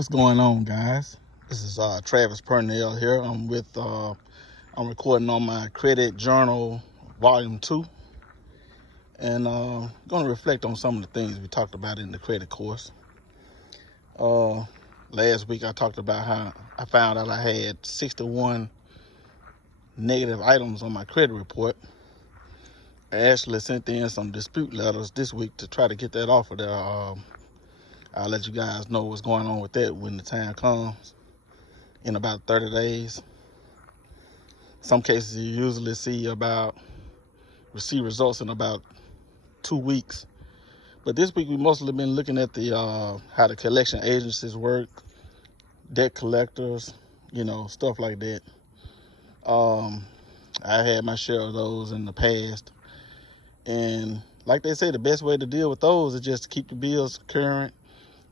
What's going on, guys? This is Travis Purnell here. I'm recording on my Credit Journal Volume 2, and going to reflect on some of the things we talked about in the credit course. Last week I talked about how I found out I had 61 negative items on my credit report. I actually sent in some dispute letters this week to try to get that off of there. I'll let you guys know what's going on with that when the time comes in about 30 days. Some cases you usually receive results in about 2 weeks. But this week we mostly been looking at the how the collection agencies work, debt collectors, stuff like that. I had my share of those in the past. And like they say, the best way to deal with those is just to keep the bills current.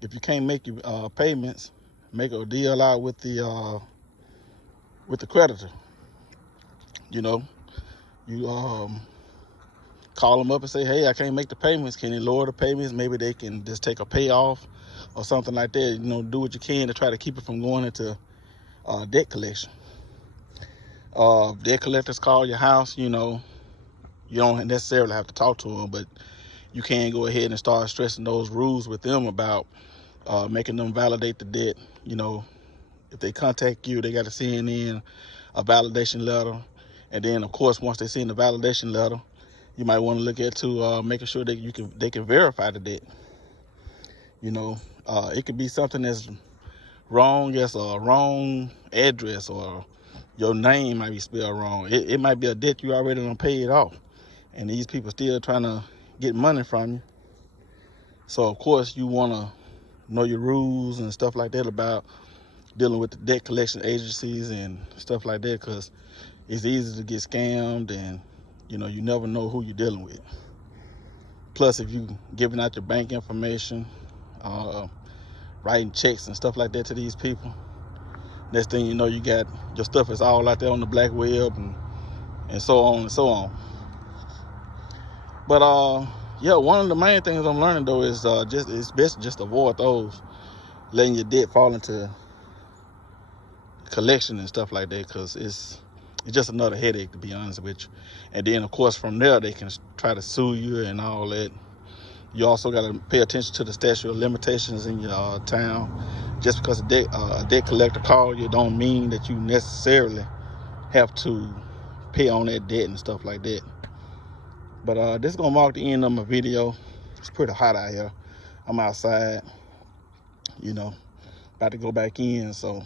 If you can't make your payments, make a deal out with the creditor. You call them up and say, hey, I can't make the payments. Can you lower the payments? Maybe they can just take a payoff or something like that. Do what you can to try to keep it from going into debt collection. Debt collectors call your house, you don't necessarily have to talk to them, but you can go ahead and start stressing those rules with them about making them validate the debt. If they contact you, they got to send in a validation letter. And then, of course, once they send the validation letter, you might want to look at making sure that they can verify the debt. It could be something that's wrong as a wrong address, or your name might be spelled wrong. It might be a debt you already done paid off, and these people still trying to get money from you. So, of course, you want to know your rules and stuff like that about dealing with the debt collection agencies and stuff like that, because it's easy to get scammed, and you never know who you're dealing with. Plus, if you giving out your bank information, writing checks and stuff like that to these people, next thing you know, you got your stuff is all out there on the black web and so on and so on. But one of the main things I'm learning though is it's best just avoid those, letting your debt fall into collection and stuff like that, because it's just another headache, to be honest with you. And then, of course, from there they can try to sue you and all that. You also got to pay attention to the statute of limitations in your town. Just because a debt collector call you don't mean that you necessarily have to pay on that debt and stuff like that. But this is gonna mark the end of my video. It's pretty hot out here. I'm outside, about to go back in. So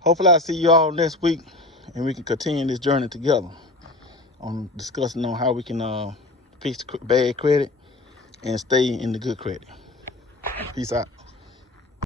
hopefully I'll see you all next week, and we can continue this journey together on discussing on how we can fix bad credit and stay in the good credit. Peace out.